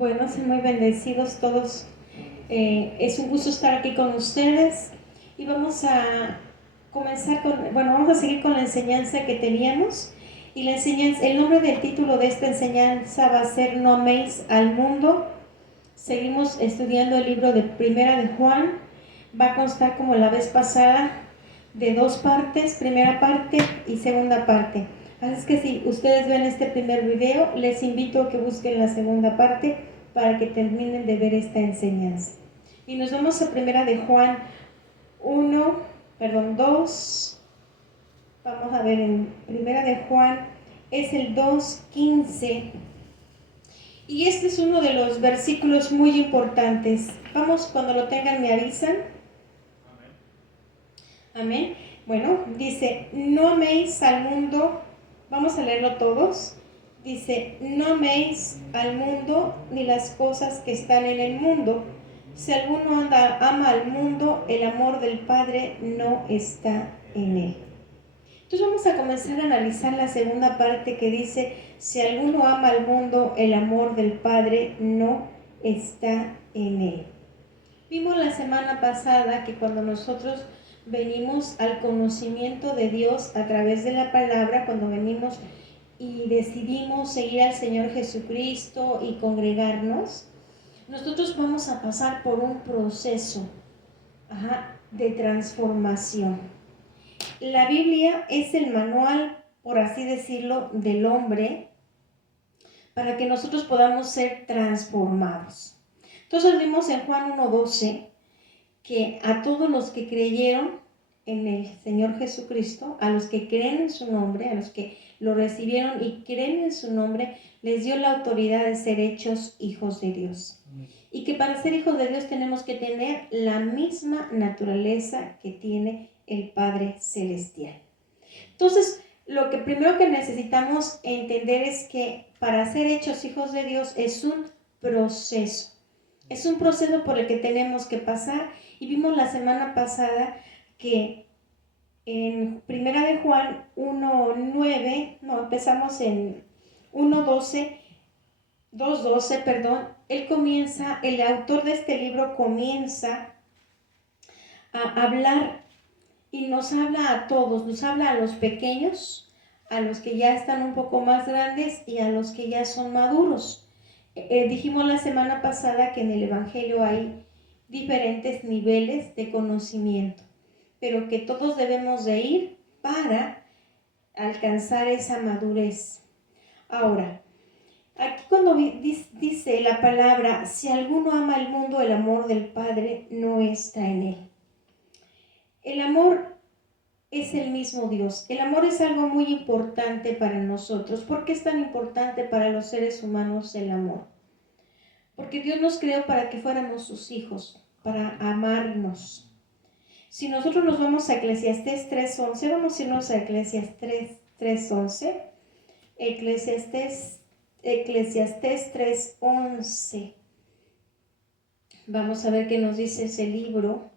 Bueno, sean muy bendecidos todos. Es un gusto estar aquí con ustedes y vamos a comenzar vamos a seguir con la enseñanza que teníamos. Y el nombre del título de esta enseñanza va a ser No améis al mundo. Seguimos estudiando el libro de Primera de Juan. Va a constar, como la vez pasada, de dos partes, primera parte y segunda parte. Así es que si ustedes ven este primer video, les invito a que busquen la segunda parte para que terminen de ver esta enseñanza. Y nos vamos a Primera de Juan 2. Vamos a ver en Primera de Juan, es el 2:15. Y este es uno de los versículos muy importantes. Vamos, cuando lo tengan me avisan. Amén. Bueno, dice, no améis al mundo. Vamos a leerlo todos. Dice, no améis al mundo ni las cosas que están en el mundo. Si alguno ama al mundo, el amor del Padre no está en él. Entonces vamos a comenzar a analizar la segunda parte que dice, si alguno ama al mundo, el amor del Padre no está en él. Vimos la semana pasada que cuando nosotros venimos al conocimiento de Dios a través de la palabra, cuando venimos y decidimos seguir al Señor Jesucristo y congregarnos, nosotros vamos a pasar por un proceso de transformación. La Biblia es el manual, por así decirlo, del hombre para que nosotros podamos ser transformados. Entonces vimos en Juan 1:12 que a todos los que creyeron en el Señor Jesucristo, a los que creen en su nombre, a los que lo recibieron y creen en su nombre, les dio la autoridad de ser hechos hijos de Dios. Y que para ser hijos de Dios tenemos que tener la misma naturaleza que tiene el Padre Celestial. Entonces, lo que primero que necesitamos entender es que para ser hechos hijos de Dios es un proceso. Es un proceso por el que tenemos que pasar, y vimos la semana pasada que en Primera de Juan 1:9, empezamos en 1:12, 2:12, el autor de este libro comienza a hablar y nos habla a todos, nos habla a los pequeños, a los que ya están un poco más grandes y a los que ya son maduros. Dijimos la semana pasada que en el Evangelio hay diferentes niveles de conocimiento, pero que todos debemos de ir para alcanzar esa madurez. Ahora, aquí cuando dice la palabra, si alguno ama al mundo, el amor del Padre no está en él. El amor es el mismo Dios. El amor es algo muy importante para nosotros. ¿Por qué es tan importante para los seres humanos el amor? Porque Dios nos creó para que fuéramos sus hijos, para amarnos. Si nosotros nos vamos a Eclesiastés 3:11, vamos a irnos a Eclesiastés 3:11. Eclesiastés 3:11. Vamos a ver qué nos dice ese libro.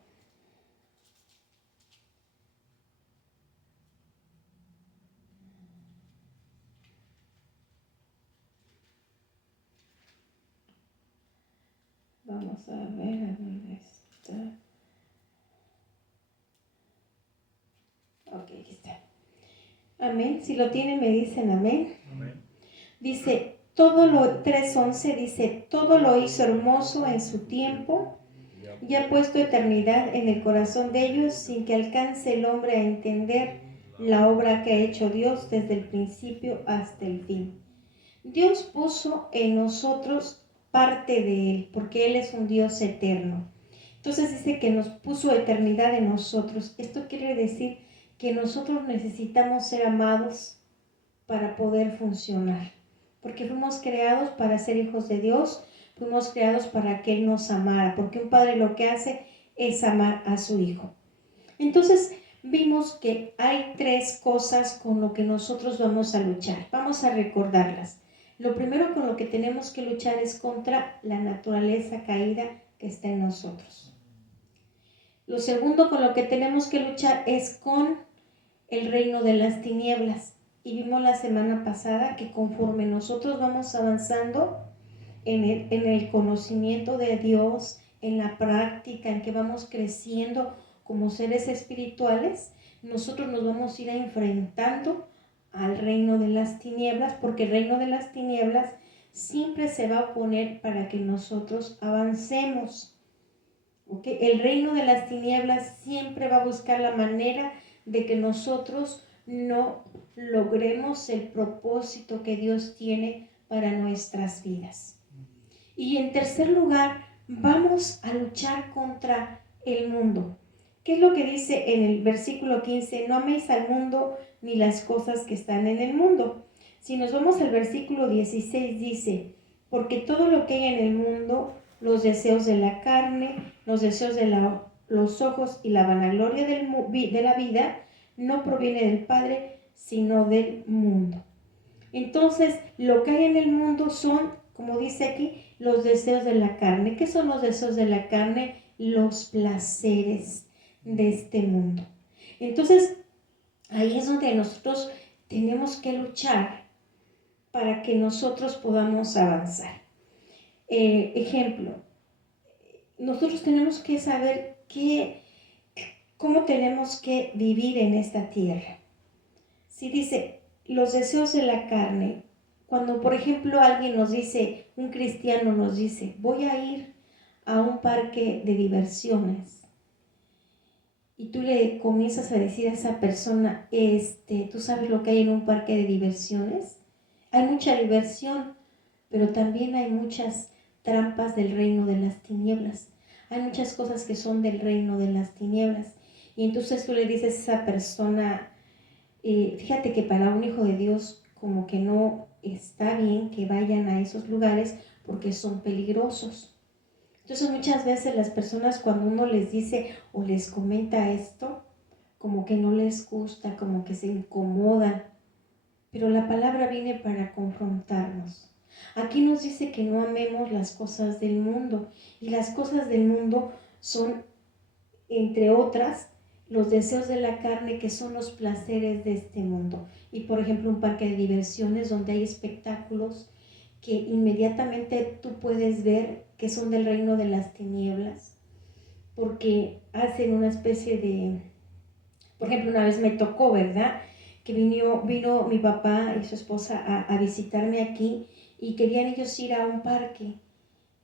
Vamos a ver dónde está. Ok, aquí está. Amén. Si lo tienen, me dicen amén. Amén. Dice, 3:11 dice, todo lo hizo hermoso en su tiempo y ha puesto eternidad en el corazón de ellos sin que alcance el hombre a entender la obra que ha hecho Dios desde el principio hasta el fin. Dios puso en nosotros parte de Él, porque Él es un Dios eterno. Entonces dice que nos puso eternidad en nosotros. Esto quiere decir que nosotros necesitamos ser amados para poder funcionar, porque fuimos creados para ser hijos de Dios, fuimos creados para que Él nos amara, porque un padre lo que hace es amar a su hijo. Entonces vimos que hay tres cosas con lo que nosotros vamos a luchar. Vamos a recordarlas. Lo primero con lo que tenemos que luchar es contra la naturaleza caída que está en nosotros. Lo segundo con lo que tenemos que luchar es con el reino de las tinieblas. Y vimos la semana pasada que conforme nosotros vamos avanzando en el conocimiento de Dios, en la práctica, en que vamos creciendo como seres espirituales, nosotros nos vamos a ir enfrentando al reino de las tinieblas, porque el reino de las tinieblas siempre se va a oponer para que nosotros avancemos. ¿Okay? El reino de las tinieblas siempre va a buscar la manera de que nosotros no logremos el propósito que Dios tiene para nuestras vidas. Y en tercer lugar, vamos a luchar contra el mundo. ¿Qué es lo que dice en el versículo 15? No améis al mundo ni las cosas que están en el mundo. Si nos vamos al versículo 16, dice, porque todo lo que hay en el mundo, los deseos de la carne, los deseos de los ojos y la vanagloria de la vida, no proviene del Padre, sino del mundo. Entonces, lo que hay en el mundo son, como dice aquí, los deseos de la carne. ¿Qué son los deseos de la carne? Los placeres de este mundo. Entonces, ahí es donde nosotros tenemos que luchar para que nosotros podamos avanzar. Ejemplo, nosotros tenemos que saber cómo tenemos que vivir en esta tierra. Si dice, los deseos de la carne, cuando por ejemplo alguien nos dice, un cristiano nos dice, voy a ir a un parque de diversiones, y tú le comienzas a decir a esa persona, ¿tú sabes lo que hay en un parque de diversiones? Hay mucha diversión, pero también hay muchas trampas del reino de las tinieblas. Hay muchas cosas que son del reino de las tinieblas. Y entonces tú le dices a esa persona, fíjate que para un hijo de Dios como que no está bien que vayan a esos lugares porque son peligrosos. Entonces muchas veces las personas cuando uno les dice o les comenta esto, como que no les gusta, como que se incomodan. Pero la palabra viene para confrontarnos. Aquí nos dice que no amemos las cosas del mundo. Y las cosas del mundo son, entre otras, los deseos de la carne, que son los placeres de este mundo. Y por ejemplo, un parque de diversiones donde hay espectáculos que inmediatamente tú puedes ver que son del reino de las tinieblas, porque hacen una especie de, por ejemplo, una vez me tocó, ¿verdad?, que vino mi papá y su esposa a visitarme aquí y querían ellos ir a un parque.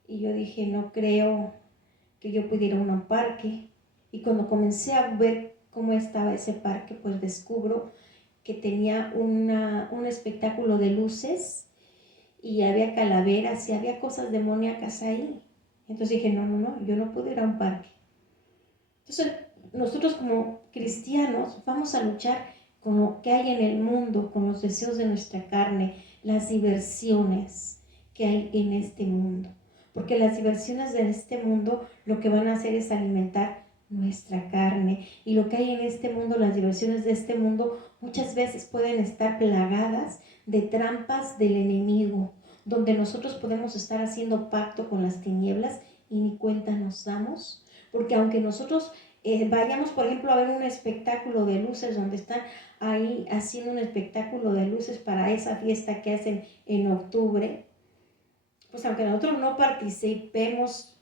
Y yo dije, no creo que yo pudiera ir a un parque. Y cuando comencé a ver cómo estaba ese parque, pues descubro que tenía un espectáculo de luces y había calaveras y había cosas demoníacas ahí. Entonces dije, no, yo no puedo ir a un parque. Entonces nosotros como cristianos vamos a luchar con lo que hay en el mundo, con los deseos de nuestra carne, las diversiones que hay en este mundo. Porque las diversiones de este mundo lo que van a hacer es alimentar nuestra carne. Y lo que hay en este mundo, las diversiones de este mundo, muchas veces pueden estar plagadas de trampas del enemigo, donde nosotros podemos estar haciendo pacto con las tinieblas y ni cuenta nos damos. Porque aunque nosotros vayamos, por ejemplo, a ver un espectáculo de luces donde están ahí haciendo un espectáculo de luces para esa fiesta que hacen en octubre, pues aunque nosotros no participemos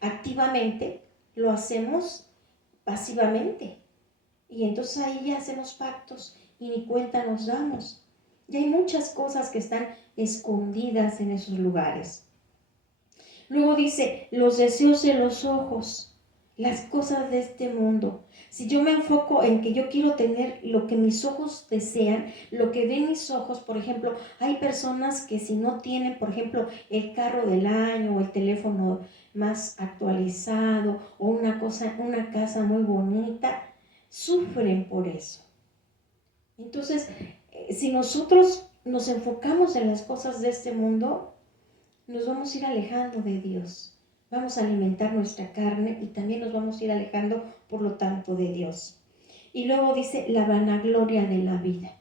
activamente, lo hacemos pasivamente. Y entonces ahí ya hacemos pactos y ni cuenta nos damos. Y hay muchas cosas que están escondidas en esos lugares. Luego dice, los deseos de los ojos, las cosas de este mundo. Si yo me enfoco en que yo quiero tener lo que mis ojos desean, lo que ven mis ojos, por ejemplo, hay personas que si no tienen, por ejemplo, el carro del año o el teléfono más actualizado o una casa muy bonita, sufren por eso. Entonces, si nosotros nos enfocamos en las cosas de este mundo, nos vamos a ir alejando de Dios. Vamos a alimentar nuestra carne y también nos vamos a ir alejando, por lo tanto, de Dios. Y luego dice la vanagloria de la vida.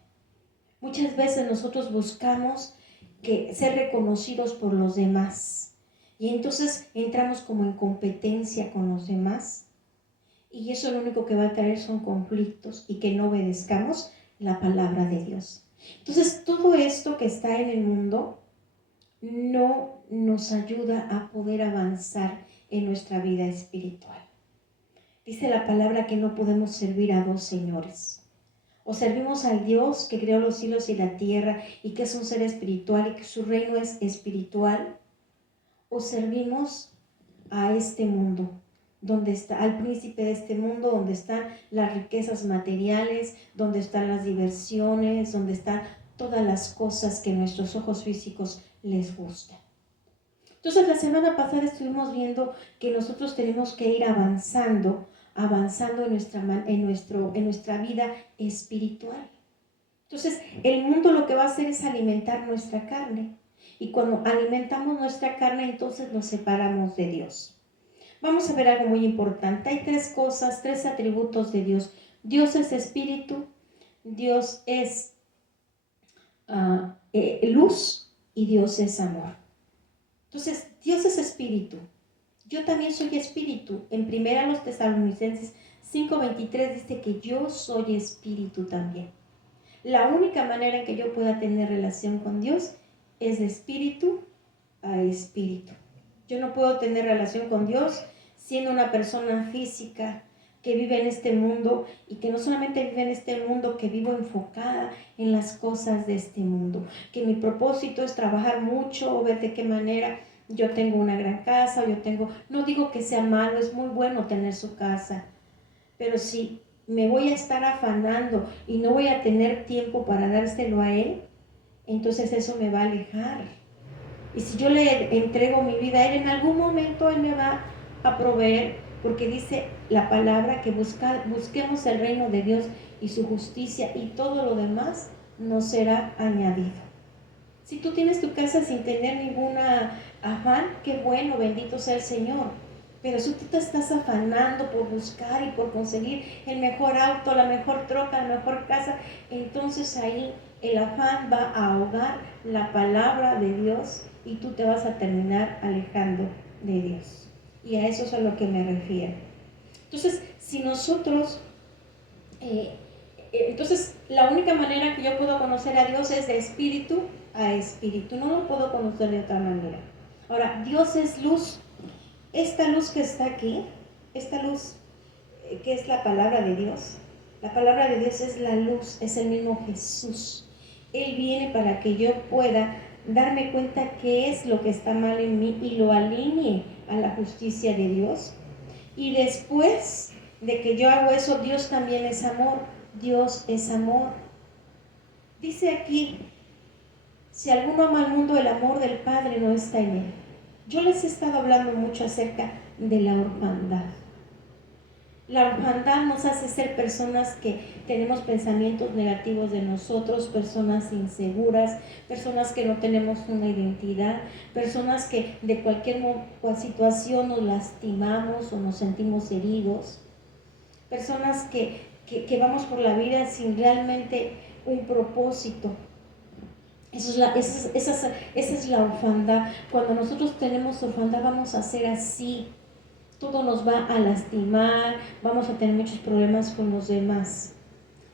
Muchas veces nosotros buscamos ser reconocidos por los demás. Y entonces entramos como en competencia con los demás. Y eso lo único que va a traer son conflictos y que no obedezcamos la palabra de Dios. Entonces, todo esto que está en el mundo no nos ayuda a poder avanzar en nuestra vida espiritual. Dice la palabra que no podemos servir a dos señores. O servimos al Dios que creó los cielos y la tierra y que es un ser espiritual y que su reino es espiritual, o servimos a este mundo, donde está al príncipe de este mundo, donde están las riquezas materiales, donde están las diversiones, donde están todas las cosas que nuestros ojos físicos les gustan. Entonces la semana pasada estuvimos viendo que nosotros tenemos que ir avanzando en nuestra vida espiritual. Entonces el mundo lo que va a hacer es alimentar nuestra carne. Y cuando alimentamos nuestra carne, entonces nos separamos de Dios. Vamos a ver algo muy importante. Hay tres atributos de Dios. Dios es espíritu, Dios es luz y Dios es amor. Entonces, Dios es espíritu. Yo también soy espíritu. En 1 Tesalonicenses 5:23 dice que yo soy espíritu también. La única manera en que yo pueda tener relación con Dios es de espíritu a espíritu. Yo no puedo tener relación con Dios siendo una persona física que vive en este mundo y que no solamente vive en este mundo, que vivo enfocada en las cosas de este mundo, que mi propósito es trabajar mucho o ver de qué manera yo tengo una gran casa, no digo que sea malo, es muy bueno tener su casa, pero si me voy a estar afanando y no voy a tener tiempo para dárselo a Él, entonces eso me va a alejar. Y si yo le entrego mi vida a Él, en algún momento Él me va a proveer, porque dice la palabra que busquemos el reino de Dios y su justicia, y todo lo demás nos será añadido. Si tú tienes tu casa sin tener ninguna afán, qué bueno, bendito sea el Señor. Pero si tú te estás afanando por buscar y por conseguir el mejor auto, la mejor troca, la mejor casa, entonces ahí el afán va a ahogar la palabra de Dios y tú te vas a terminar alejando de Dios. Y a eso es a lo que me refiero. Entonces, si nosotros, entonces la única manera que yo puedo conocer a Dios es de espíritu a espíritu. No lo puedo conocer de otra manera. Ahora, Dios es luz. Esta luz que está aquí, esta luz que es la palabra de Dios es la luz, es el mismo Jesús. Él viene para que yo pueda darme cuenta qué es lo que está mal en mí y lo alinee a la justicia de Dios. Y después de que yo hago eso, Dios también es amor. Dios es amor. Dice aquí, si alguno ama al mundo, el amor del Padre no está en él. Yo les he estado hablando mucho acerca de la orfandad. La orfandad nos hace ser personas que tenemos pensamientos negativos de nosotros, personas inseguras, personas que no tenemos una identidad, personas que de cualquier situación nos lastimamos o nos sentimos heridos, personas que vamos por la vida sin realmente un propósito. Esa es la orfandad. Cuando nosotros tenemos orfandad vamos a ser así. Todo nos va a lastimar, vamos a tener muchos problemas con los demás.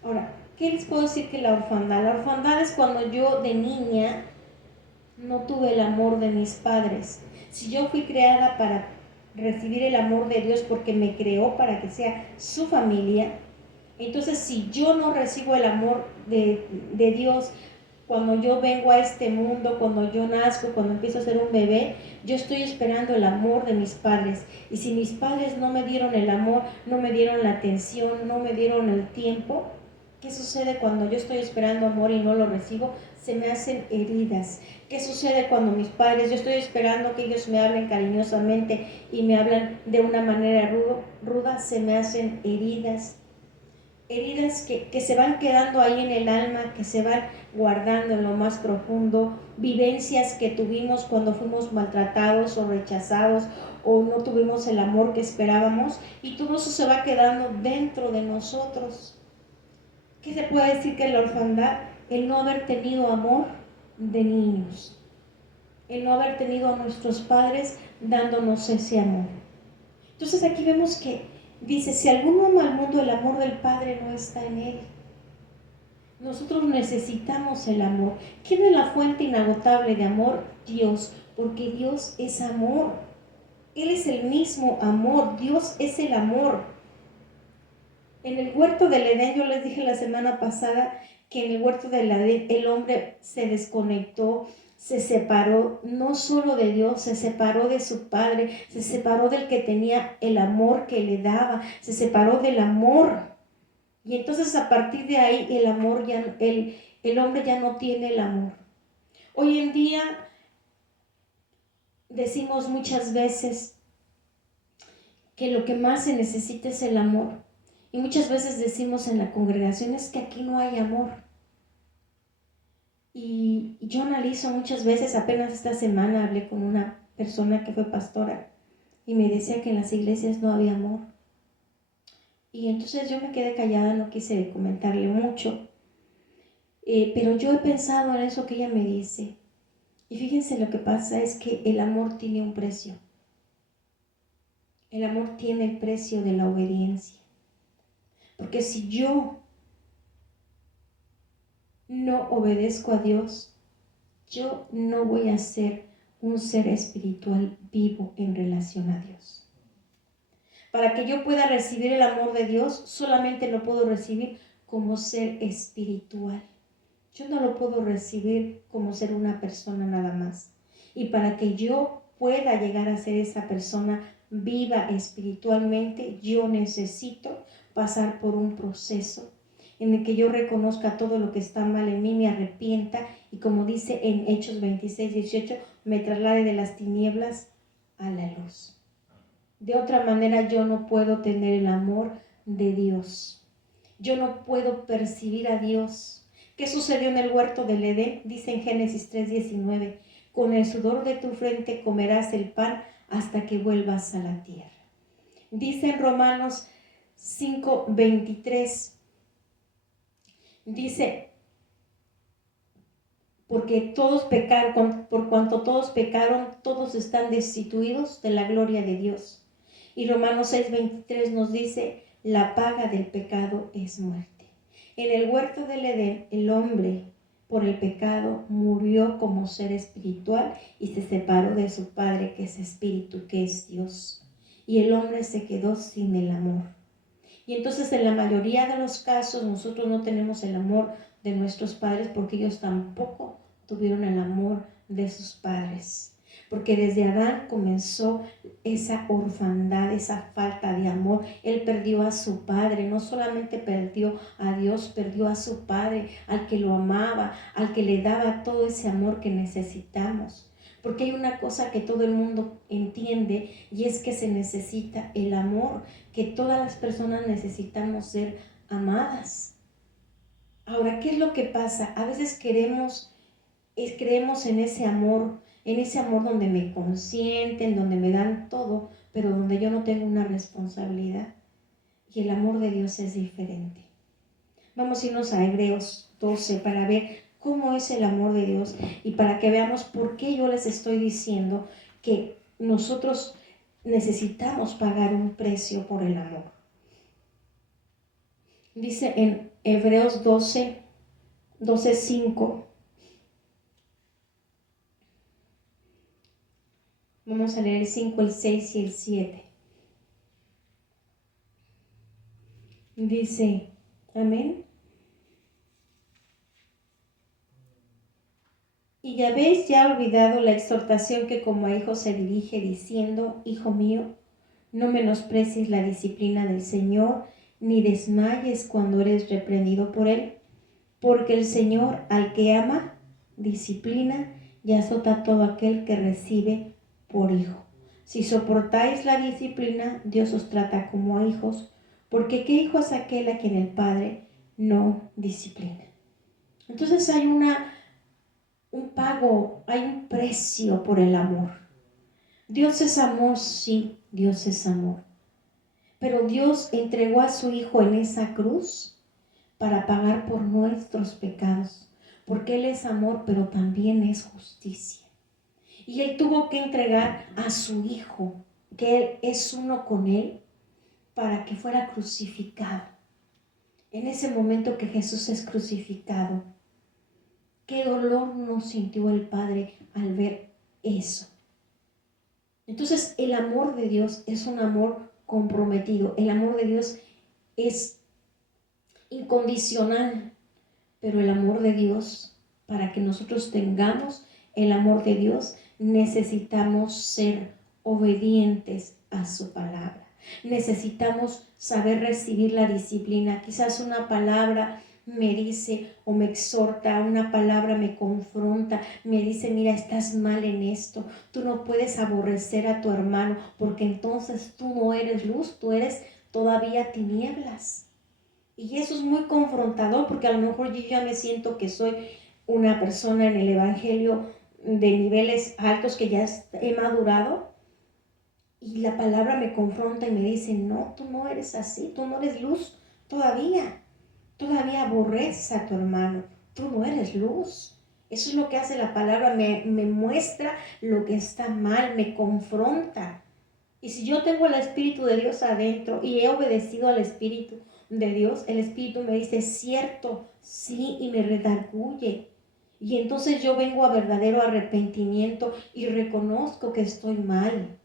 Ahora, ¿qué les puedo decir que la orfandad? La orfandad es cuando yo de niña no tuve el amor de mis padres. Si yo fui creada para recibir el amor de Dios porque me creó para que sea su familia, entonces si yo no recibo el amor de Dios, cuando yo vengo a este mundo, cuando yo nazco, cuando empiezo a ser un bebé, yo estoy esperando el amor de mis padres. Y si mis padres no me dieron el amor, no me dieron la atención, no me dieron el tiempo, ¿qué sucede cuando yo estoy esperando amor y no lo recibo? Se me hacen heridas. ¿Qué sucede cuando mis padres, yo estoy esperando que ellos me hablen cariñosamente y me hablan de una manera ruda, se me hacen heridas? Heridas que se van quedando ahí en el alma, que se van guardando en lo más profundo, vivencias que tuvimos cuando fuimos maltratados o rechazados o no tuvimos el amor que esperábamos, y todo eso se va quedando dentro de nosotros. ¿Qué se puede decir que es la orfandad? El no haber tenido amor de niños, el no haber tenido a nuestros padres dándonos ese amor. Entonces aquí vemos que dice, si alguno ama al mundo, el amor del Padre no está en él. Nosotros necesitamos el amor. ¿Quién es la fuente inagotable de amor? Dios, porque Dios es amor. Él es el mismo amor, Dios es el amor. En el huerto del Edén, yo les dije la semana pasada que en el huerto del Edén el hombre se desconectó, se separó no solo de Dios, se separó de su padre, se separó del que tenía el amor que le daba, se separó del amor. Y entonces a partir de ahí el hombre ya no tiene el amor. Hoy en día decimos muchas veces que lo que más se necesita es el amor. Y muchas veces decimos en la congregación es que aquí no hay amor. Y yo analizo muchas veces, apenas esta semana hablé con una persona que fue pastora y me decía que en las iglesias no había amor. Y entonces yo me quedé callada, no quise comentarle mucho. Pero yo he pensado en eso que ella me dice. Y fíjense, lo que pasa es que el amor tiene un precio. El amor tiene el precio de la obediencia. Porque si yo no obedezco a Dios, yo no voy a ser un ser espiritual vivo en relación a Dios. Para que yo pueda recibir el amor de Dios, solamente lo puedo recibir como ser espiritual. Yo no lo puedo recibir como ser una persona nada más. Y para que yo pueda llegar a ser esa persona viva espiritualmente, yo necesito pasar por un proceso en el que yo reconozca todo lo que está mal en mí, me arrepienta y, como dice en Hechos 26:18, me traslade de las tinieblas a la luz. De otra manera yo no puedo tener el amor de Dios. Yo no puedo percibir a Dios. ¿Qué sucedió en el huerto del Edén? Dice en Génesis 3:19, con el sudor de tu frente comerás el pan hasta que vuelvas a la tierra. Dice en Romanos 5:23, dice, porque todos pecaron, por cuanto todos pecaron, todos están destituidos de la gloria de Dios. Y Romanos 6:23 nos dice, la paga del pecado es muerte. En el huerto del Edén, el hombre, por el pecado, murió como ser espiritual y se separó de su Padre, que es espíritu, que es Dios. Y el hombre se quedó sin el amor. Y entonces en la mayoría de los casos nosotros no tenemos el amor de nuestros padres porque ellos tampoco tuvieron el amor de sus padres. Porque desde Adán comenzó esa orfandad, esa falta de amor. Él perdió a su padre, no solamente perdió a Dios, perdió a su padre, al que lo amaba, al que le daba todo ese amor que necesitamos. Porque hay una cosa que todo el mundo entiende y es que se necesita el amor, que todas las personas necesitamos ser amadas. Ahora, ¿qué es lo que pasa? A veces creemos en ese amor donde me consienten, donde me dan todo, pero donde yo no tengo una responsabilidad. Y el amor de Dios es diferente. Vamos a irnos a Hebreos 12 para ver cómo es el amor de Dios y para que veamos por qué yo les estoy diciendo que nosotros necesitamos pagar un precio por el amor. Dice en Hebreos 12:5. Vamos a leer el 5, el 6 y el 7. Dice, amén. Y habéis ya olvidado la exhortación que como a hijos se dirige diciendo, hijo mío, no menosprecies la disciplina del Señor, ni desmayes cuando eres reprendido por Él, porque el Señor al que ama, disciplina y azota a todo aquel que recibe por hijo. Si soportáis la disciplina, Dios os trata como a hijos, porque ¿qué hijo es aquel a quien el Padre no disciplina? Entonces hay un pago, hay un precio por el amor. Dios es amor, sí, Dios es amor. Pero Dios entregó a su Hijo en esa cruz para pagar por nuestros pecados, porque Él es amor, pero también es justicia. Y Él tuvo que entregar a su Hijo, que Él es uno con Él, para que fuera crucificado. En ese momento que Jesús es crucificado, qué dolor no sintió el Padre al ver eso. Entonces, el amor de Dios es un amor comprometido. El amor de Dios es incondicional, pero el amor de Dios, para que nosotros tengamos el amor de Dios, necesitamos ser obedientes a su palabra. Necesitamos saber recibir la disciplina. Quizás una palabra me dice o me exhorta, una palabra me confronta, me dice, mira, estás mal en esto, tú no puedes aborrecer a tu hermano, porque entonces tú no eres luz, tú eres todavía tinieblas. Y eso es muy confrontador, porque a lo mejor yo ya me siento que soy una persona en el evangelio de niveles altos, que ya he madurado, y la palabra me confronta y me dice, no, tú no eres así, tú no eres luz todavía aborreces a tu hermano, tú no eres luz. Eso es lo que hace la palabra, me muestra lo que está mal, me confronta. Y si yo tengo el Espíritu de Dios adentro y he obedecido al Espíritu de Dios, el Espíritu me dice, cierto, sí, y me redarguye. Y entonces yo vengo a verdadero arrepentimiento y reconozco que estoy mal.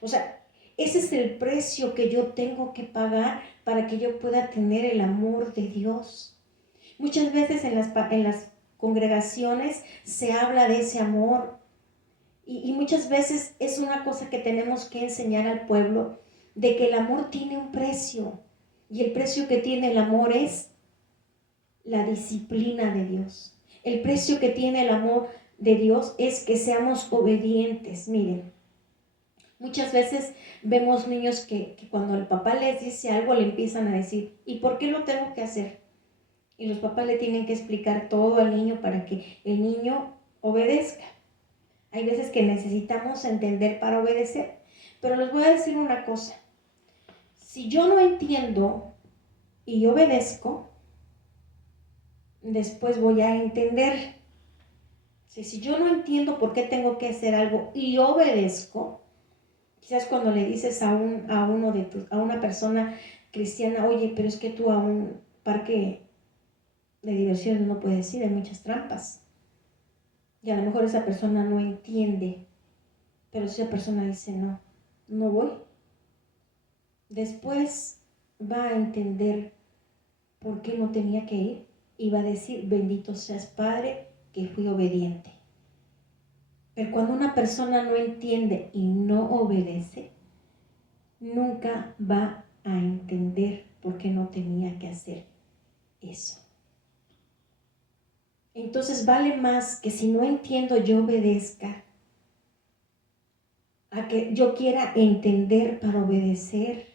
O sea, ese es el precio que yo tengo que pagar para que yo pueda tener el amor de Dios. Muchas veces en las congregaciones se habla de ese amor, y muchas veces es una cosa que tenemos que enseñar al pueblo, de que el amor tiene un precio, y el precio que tiene el amor es la disciplina de Dios. El precio que tiene el amor de Dios es que seamos obedientes. Miren, muchas veces vemos niños que cuando el papá les dice algo le empiezan a decir, ¿y por qué lo tengo que hacer? Y los papás le tienen que explicar todo al niño para que el niño obedezca. Hay veces que necesitamos entender para obedecer. Pero les voy a decir una cosa. Si yo no entiendo y obedezco, después voy a entender. Si yo no entiendo por qué tengo que hacer algo y obedezco, quizás cuando le dices a una persona cristiana, oye, pero es que tú a un parque de diversiones no puedes ir, hay muchas trampas. Y a lo mejor esa persona no entiende, pero esa persona dice, no, no voy. Después va a entender por qué no tenía que ir y va a decir, bendito seas Padre, que fui obediente. Pero cuando una persona no entiende y no obedece, nunca va a entender por qué no tenía que hacer eso. Entonces vale más que si no entiendo yo obedezca, a que yo quiera entender para obedecer.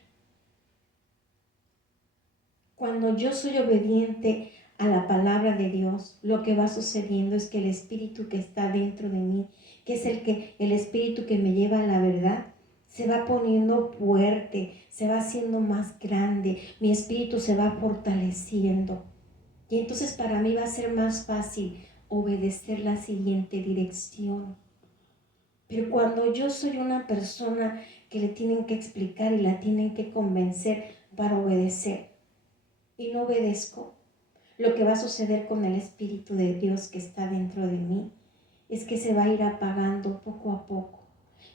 Cuando yo soy obediente a la palabra de Dios, lo que va sucediendo es que el Espíritu que está dentro de mí, que es el Espíritu que me lleva a la verdad, se va poniendo fuerte, se va haciendo más grande, mi espíritu se va fortaleciendo. Y entonces para mí va a ser más fácil obedecer la siguiente dirección. Pero cuando yo soy una persona que le tienen que explicar y la tienen que convencer para obedecer y no obedezco, lo que va a suceder con el Espíritu de Dios que está dentro de mí es que se va a ir apagando poco a poco,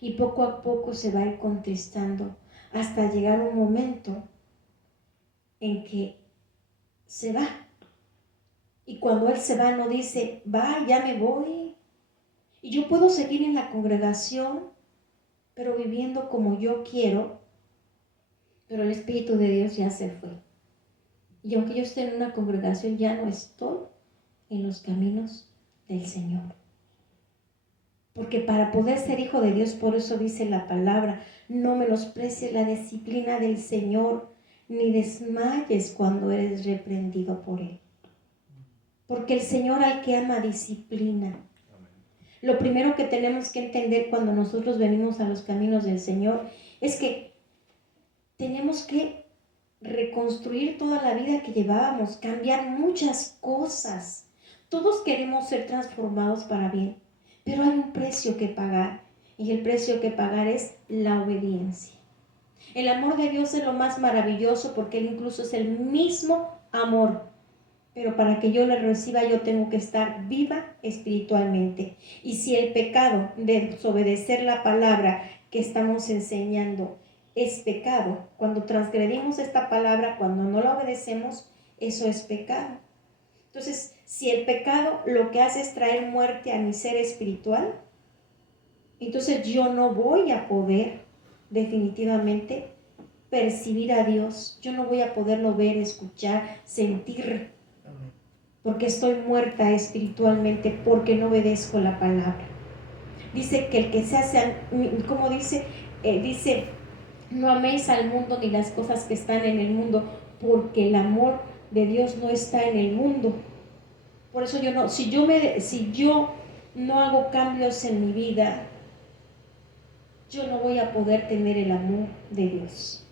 y poco a poco se va a ir contristando hasta llegar un momento en que se va. Y cuando Él se va no dice, va, ya me voy. Y yo puedo seguir en la congregación, pero viviendo como yo quiero, pero el Espíritu de Dios ya se fue. Y aunque yo esté en una congregación, ya no estoy en los caminos del Señor. Porque para poder ser hijo de Dios, por eso dice la palabra, no menosprecies la disciplina del Señor, ni desmayes cuando eres reprendido por Él. Porque el Señor al que ama disciplina. Lo primero que tenemos que entender cuando nosotros venimos a los caminos del Señor es que tenemos que reconstruir toda la vida que llevábamos, cambiar muchas cosas. Todos queremos ser transformados para bien, pero hay un precio que pagar, y el precio que pagar es la obediencia. El amor de Dios es lo más maravilloso porque Él incluso es el mismo amor. Pero para que yo le reciba, yo tengo que estar viva espiritualmente. Y si el pecado de desobedecer la palabra que estamos enseñando es pecado, cuando transgredimos esta palabra, cuando no la obedecemos, eso es pecado. Entonces, si el pecado lo que hace es traer muerte a mi ser espiritual, entonces yo no voy a poder definitivamente percibir a Dios. Yo no voy a poderlo ver, escuchar, sentir, porque estoy muerta espiritualmente, porque no obedezco la palabra. Dice que el que se hace, como dice, no améis al mundo ni las cosas que están en el mundo, porque el amor de Dios no está en el mundo. Por eso si yo no hago cambios en mi vida, yo no voy a poder tener el amor de Dios.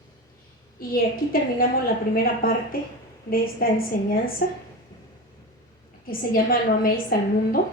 Y aquí terminamos la primera parte de esta enseñanza, que se llama No améis al mundo.